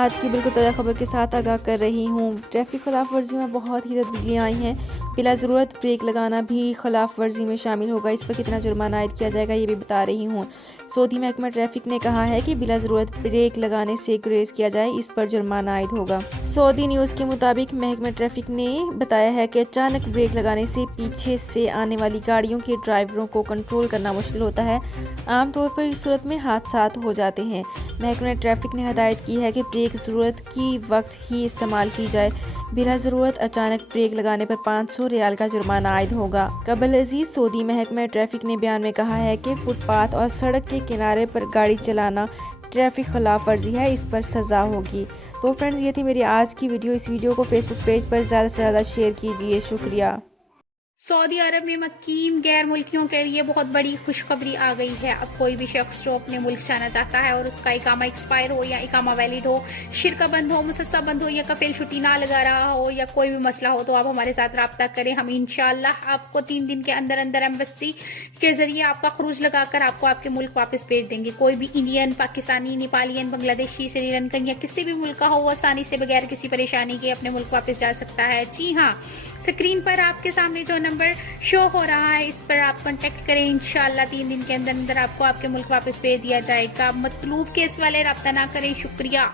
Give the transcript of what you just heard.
آج کی بالکل تازہ خبر کے ساتھ آگاہ کر رہی ہوں۔ ٹریفک خلاف ورزیوں میں بہت ہی تبدیلیاں آئی ہیں۔ بلا ضرورت بریک لگانا بھی خلاف ورزی میں شامل ہوگا۔ اس پر کتنا جرمانہ عائد کیا جائے گا یہ بھی بتا رہی ہوں۔ سعودی محکمہ ٹریفک نے کہا ہے کہ بلا ضرورت بریک لگانے سے گریز کیا جائے، اس پر جرمانہ عائد ہوگا۔ سعودی نیوز کے مطابق محکمہ ٹریفک نے بتایا ہے کہ اچانک بریک لگانے سے پیچھے سے آنے والی گاڑیوں کے ڈرائیوروں کو کنٹرول کرنا مشکل ہوتا ہے۔ عام طور پر اس صورت میں حادثات ہو جاتے ہیں۔ محکمہ ٹریفک نے ہدایت کی ہے کہ بریک ضرورت کی وقت ہی استعمال کی جائے۔ بلا ضرورت اچانک بریک لگانے پر 500 ریال کا جرمانہ عائد ہوگا۔ قبل ازیں سعودی محکمہ ٹریفک نے بیان میں کہا ہے کہ فٹ پاتھ اور سڑک کے کنارے پر گاڑی چلانا ٹریفک خلاف ورزی ہے، اس پر سزا ہوگی۔ تو فرینڈز، یہ تھی میری آج کی ویڈیو۔ اس ویڈیو کو فیس بک پیج پر زیادہ سے زیادہ شیئر کیجیے۔ شکریہ۔ سعودی عرب میں مقیم غیر ملکیوں کے لیے بہت بڑی خوشخبری آ گئی ہے۔ اب کوئی بھی شخص جو اپنے ملک جانا چاہتا ہے اور اس کا اقامہ ایکسپائر ہو یا اقامہ ویلڈ ہو، شرکہ بند ہو، مسسہ بند ہو یا کفیل چھٹی نہ لگا رہا ہو یا کوئی بھی مسئلہ ہو، تو آپ ہمارے ساتھ رابطہ کریں۔ ہم انشاءاللہ آپ کو 3 دن کے اندر اندر ایمبیسی کے ذریعے آپ کا خروج لگا کر آپ کو آپ کے ملک واپس بھیج دیں گے۔ کوئی بھی انڈین، پاکستانی، نیپالین، بنگلہ دیشی، سری لنکن یا کسی بھی ملک کا ہو، وہ آسانی سے بغیر کسی پریشانی کے اپنے ملک واپس جا سکتا ہے۔ جی ہاں، اسکرین پر آپ کے سامنے جو نمبر شو ہو رہا ہے، اس پر آپ کانٹیکٹ کریں۔ انشاءاللہ 3 دن کے اندر اندر آپ کو آپ کے ملک واپس بھیج دیا جائے گا۔ مطلوب کیس والے رابطہ نہ کریں۔ شکریہ۔